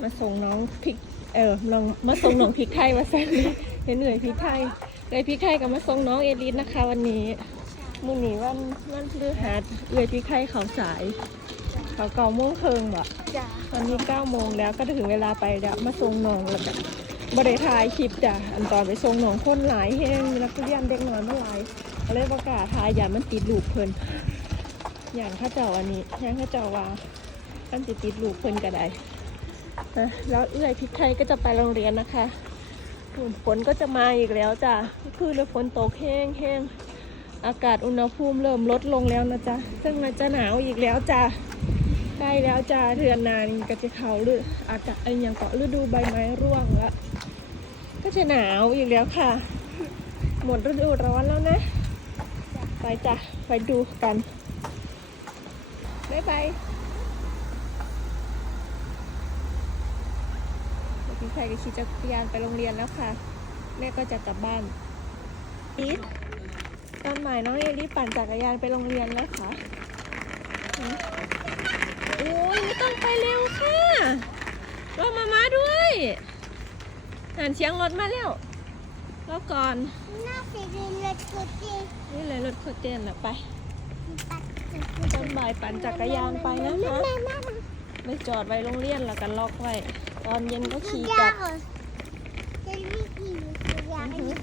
มาส่งน้องพริก เออน้องมาส่งน้องพริกไทยมาแซ่บเห็นเหนื่อยพริกไทยเลยพริกไทยกับมาส่งน้องเอลิสนะคะ วันนี้มื้อนี้วันวันพฤหัสเลยพริกไทยเขาสาย เขาเก่าโมงเคิงบ่จ้ะตอนนี้เก้าโมงแล้วก็ถึงเวลาไปแล้วมาส่งน้องแล้วกันบริทายคลิปจ้ะอันตอนไปส่งน้องคนหลายแห้งมีนักเรียนเด็กน้อยมาหลายก็เลยประกล้าศทายอย่ามันติดลูกเพิ่นอย่างข้าเจ้าอันนี้อย่างข้าเจ้าว่าอันติดติดลูกเพิ่นก็ได้ นะแล้วเอื้อยพริกไทยก็จะไปโรงเรียนนะคะฝนก็จะมาอีกแล้วจ้ะคือเลยฝนตกแห้งแห้งอากาศอุณหภูมิเริ่มลดลงแล้วนะจ๊ะ ซึ่งมันจะหนาวอีกแล้วจ้ะ ใกล้แล้วจ้าเดือนนานก็จะเขาหรืออากาศไอ้อย่างเกาะฤดูใบไม้ร่วงแล้วก็จะหนาวอีกแล้วค่ะ หมดฤดูร้อนแล้วนะ ไปจ้ะ ไปดูกัน บ๊ายบายเดี๋ยว พี่ชายก็ขี่จักรยานไปโรงเรียนแล้วค่ะ แม่ก็จะกลับบ้านอีทตอนหมายน้องเอลี่ปั่นจักรยานไปโรงเรียนแล้วค่ะโอ้ยไม่ต้องไปเร็วค่ะรอมามาด้วยหันเสียงรถมาแล้วรอก่อนน่าจะเรียนรถกุฏินี่เลยรถโคตรเต้นละไปตอนบ่ายปั่นจักรยานไปนะคะแม่แม่ไปจอดไว้โรงเรียนแล้วกันล็อกไว้ ตอนเย็นก็ขี่กยาลักบเหรอจะรีบขี่ยากอันนี้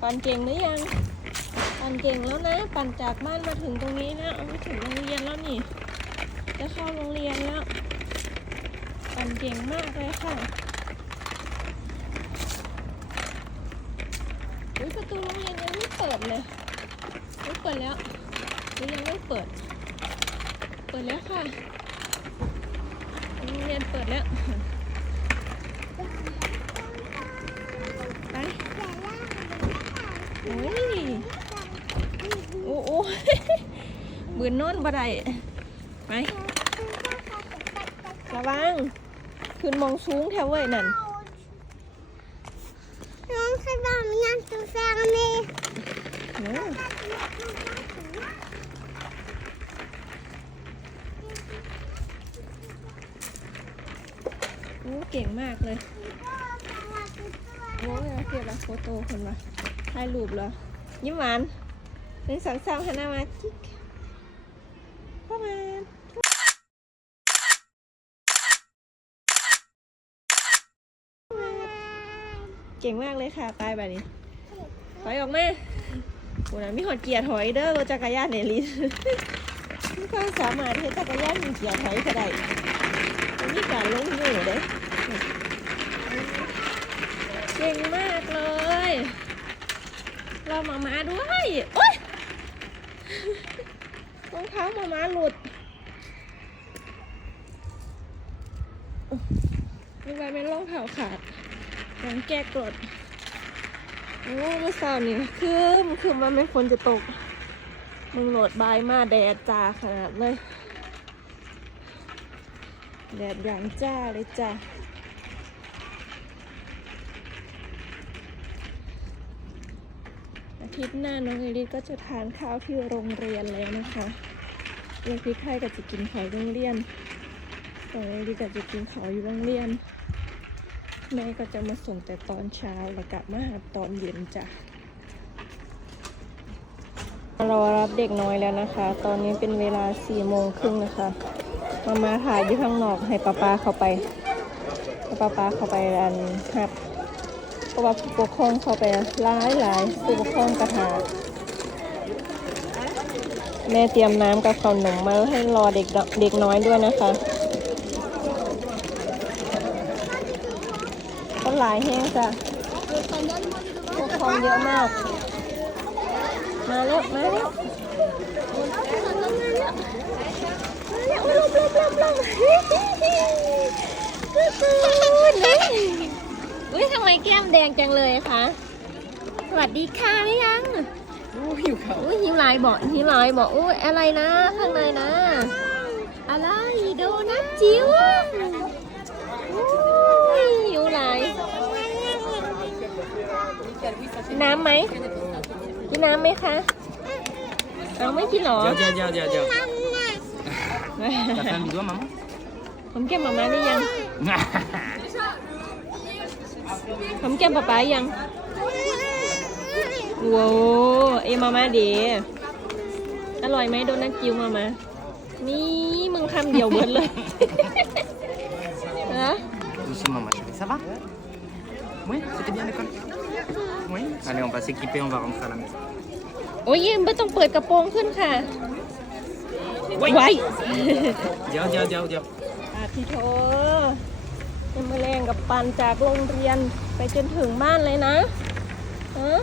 ปั่นเก่งหรือยัง ปั่นเก่งแล้วนะ ปั่นจากบ้านมาถึงตรงนี้นะเอามาถึงโรงเรียนแล้วนี่ จะเข้าโรงเรียนแล้ว ปั่นเก่งมากเลยค่ะอุ๊ยประตูโรงเรียนยังไม่เปิดเลยไม่เปิดแล้วหรือยังไม่เปิด เปิดแล้วค่ะ โรงเรียนเปิดแล้วไปโอ้ยโอ้โอ้บืนโน่นบ่ได้ไป ระวัง ขึ้นมองสูงแถวเว้ยนั่น น้องใช่บ้านมันยังตัวแฟน โอ้เก่งมากเลยโอ้ยเก็บละโฟโต้คนละถ่ายรูปเหรอ ยิ้มหวานหนึ่งสองสามหันหน้ามาจิ๊กเข้ามาเก่งมากเลยค่ะไปแบบนี้ ถอยออกมาโอ้นะมีหอดเกียร์ถอยเด้อรถจักรยานเนลิสมีความสามารถเฮ็ดจักรยานมีเกียร์ถอยก็ได้ มันมีการลงอยู่เด้เก่งมากเลย เรามามาด้วยโอ๊ยรองเท้ามามาหลุดม่ไหวไม่รองเท้าขาดยังแก้กรดโอ้เมื่อเช้านี่คือคือมันไม่ฝนจะตก มึงโหลดบายมาแดดจ้าขนาดเลย แดดอย่างจ้าเลยจ้าอาทิตย์หน้าน้องเอลิสก็จะทานข้าวที่โรงเรียนแล้วนะคะเรียกพี่ไข่ก็จะกินข้าวโรงเรียนน้องเอลิสก็จะกินข้าวอยู่โรงเรียน แม่ก็จะมาส่งแต่ตอนเช้าแล้วกลับมาหาตอนเย็นจ้ะรอรับเด็กน้อยแล้วนะคะ ตอนนี้เป็นเวลาสี่โมงครึ่งนะคะ มามาถ่ายอยู่ข้างนอกให้ป้าป้าเข้าไปให้ป้าป้าเข้าไปรันครับเพราะว่าผู้ปกครองเข้าไปหลายหลายผู้ปกครองกระถาแม่เตรียมน้ำกับขนมมาให้รอเด็กเด็กน้อยด้วยนะคะก็หลายแห้งจ้ะพวกของเยอะมาก มาแล้วมาแล้ว มาแล้วลมลมลมลมกูกูเลยอุ้ยทำไมแก้มแด งจังเลยคะสวัสดีค่ะไม่ยังอู้หิวเขาอุ้ยหิวลายบอกหิวลายบอกอุ้ยอะไรนะ ข้างในนะ อะไรโดนัทจิ๋วอุ้ยหิวลายน้ำไหมกินน้ำไหมคะเอาไม่กินเหรอ Jauh, jauh, jauh, jauh, jauh. นั่นน่ะ Ta femme, il doit, maman หอมแก้มมามาหรือยัง หอมแก้มป๊าป๊ายังว้าวเอยมามาเดอร่อยไหมโดนัทจิวมามานี่มึงคำเดียวเบิดเลยฮะ Doucement, ma chérie. Ça va Oui, c'était bien l'école Oui Allez, on va s'équiper, on va rentrer à la maison. โอ้ยไม่ต้องเปิดกระโปรงขึ้นค่ะ ไว้ Diao, diao, diao, diao. อาทิโท ยังมาแรงกับปันจากโรงเรียนไปจนถึงบ้านเลยนะฮะ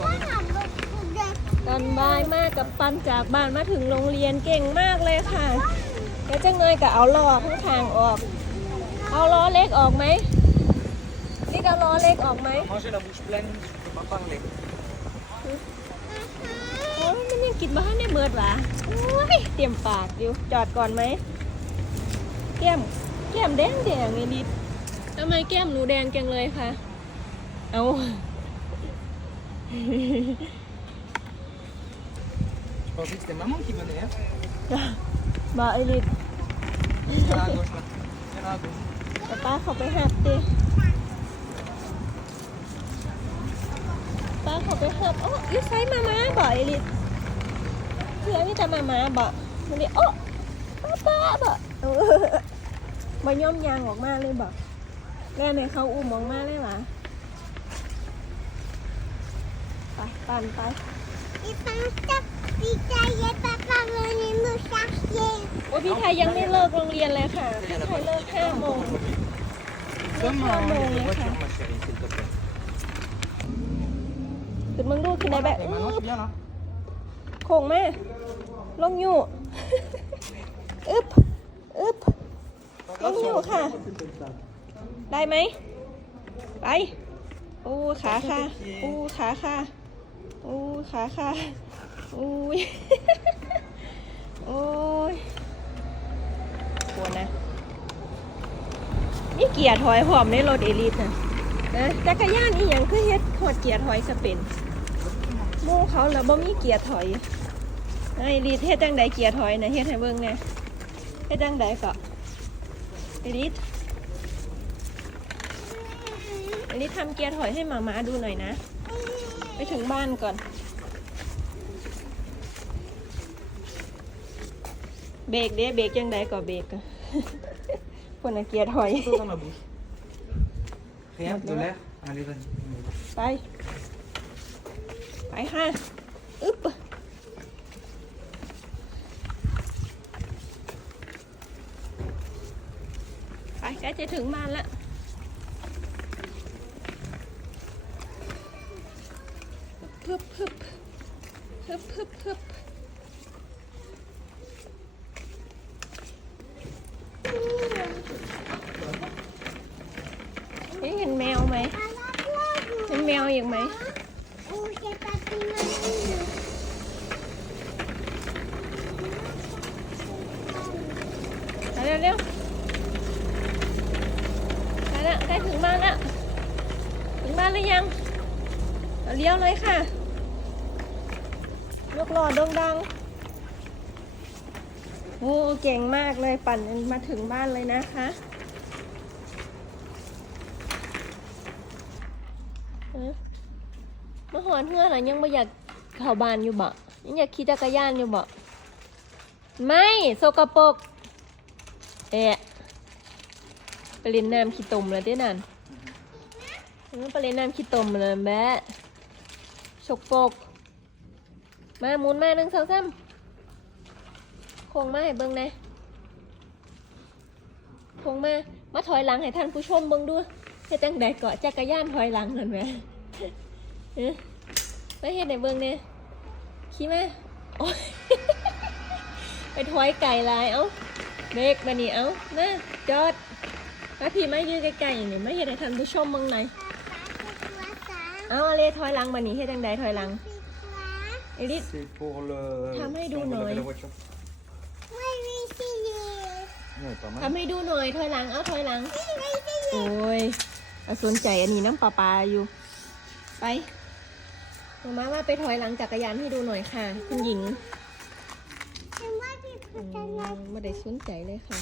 ก็ถามว่าคุณเด็กกันบายมากกับปันจากบ้านมาถึงโรงเรียนเก่งมากเลยค่ะแล้วจะเงยกับเอาล้อข้างทางออก เอาล้อเล็กออกไหมนี่เอาล้อเล็กออกไหม Manger la bouche pleine, je peux pas parler. โอ้ยมันยังกินมาให้ในเมือดหรอโอ้ยเตรียมปากอยู่จอดก่อนไหมแก้มแก้มแดงแดงนี่ดิทำไมแก้มหนูแดงจังเลยคะเอา Je pensais que c'était maman qui venait. Hein. บอไอริด Viens là à gauche, là. Viens là à gauche. ป้าป้าเขาไปหับดิป้าเขาไปหับโอ้ยไซมามาบอไอริดเพื่อนนี่แต่มามาบอมันเลยโอ้ป้าป้าบ อเออบอย่อมยางออกมาเลยบอแม่แม่เขาอุ้มออกมาเลยหรอไปปั่นไปอีปังจับดีใจเย็นป้าป้าเลยในมือชักเย็นโอ้พี่ไทยยังไม่เลิกโรงเรียนเลยค่ะพี่ไทยเลิกห้าโมง Comment Ah, bon, les il y a voitures, ça. ma chérie, s'il te plaît ขึ้นมึงดูขึ้นได้แบบ Et maintenant, tu viens là โค้งแม่ลงอยู่อึบอึบ ลงอยู่ค่ะ ได้ไหม ไป โอ้ขาค่ะ โอ้ขาค่ะ โอ้ขาค่ะ โอ้ย โอ้ยปวดนะ นี่เกียร์ถอยพร้อมในรถเอลิสนะนะจักรยานอีหยังคือเฮ็ดหอดเกียร์ถอยก็เป็นหมู่เขาแล้วบ่มีเกียร์ถอยไอ้ลิสเฮ็ดจังใดเกียร์ถอยนะเฮ็ดให้เบิ่งแน่เฮ็ดจังใดก็ เอลิสเอลิสทำเกียร์ถอยให้หมามาดูหน่อยนะ ไปถึงบ้านก่อน เบรกเด้เบรกจังใดก็เบรกอะคนน่ะเกียร์ถอย Chose dans ma bouche. Rien de l'air Allez, vas-y. ไป ไปค่ะ อึ๊บ ไปใกล้จะถึงบ้านละพึบพึบพึบพึบพึบเอ๊ะเห็นแมวไหมมาแล้วพ่อดูเห็นแมวอีกไหม โอ้ยจะตัดเป็นมันอยู่ ไปเร็วเร็วไป ละใกล้ถึงบ้านละถึงบ้านหรือยังเเลี้ยวเลยค่ะลูกหล่อดงดังโอ้เก่งมากเลยปั่นมาถึงบ้านเลยนะคะมาหอนเพื่อนหรอยังไม่อยากเข้าบานอยู่บ่ยังอยากขี่จักรยานอยู่บ่ไม่โสกโปกเอะ เล่นน้ำขี้ตมแล้วเด้นั่นไปเล่นน้ำขี้ตมเลยแบะฉกปก มาหมุนมาหนึ่งสองสามโค้งมาให้เบิ่งน่โค้งมา มาถอยหลังให้ท่านผู้ชมเบิ่งดูเฮ็ดจังใดเกาะจักรยานถอยหลังนั่นแหมเออมาเฮ็ดให้เบิ่งแหน่ยขี่มาโอ๊ยไปถอยไก่ลายเอ้าเบรกมานี่เอามาจอด มาพี่มายืนใกล้ๆนี่มาเห็นให้ท่านผู้ชมมึงหน่อยตัวสามเอาอะไรถอยหลังมานี่เฮ็ดจังใดถอยหลังสิบตัวเอลิส C'est pour le. Ah, mais si d'où, on veut non, laver il- la voiture. ไม่มีสีเหลือง Ouais, pas mal. ทำให้ดูหน่อยถอยหลังเอาถอยหลังไม่มีสีเหลืองโอ้ยเอาสนใจอันนี้น้ำปลาปลาอยู่ ไปมามามาไปถอยหลังจักรยานให้ดูหน่อยค่ะ คุณหญิงฉันว่าที่พัอืฒนามไม่ได้สนใจเลยค่ะ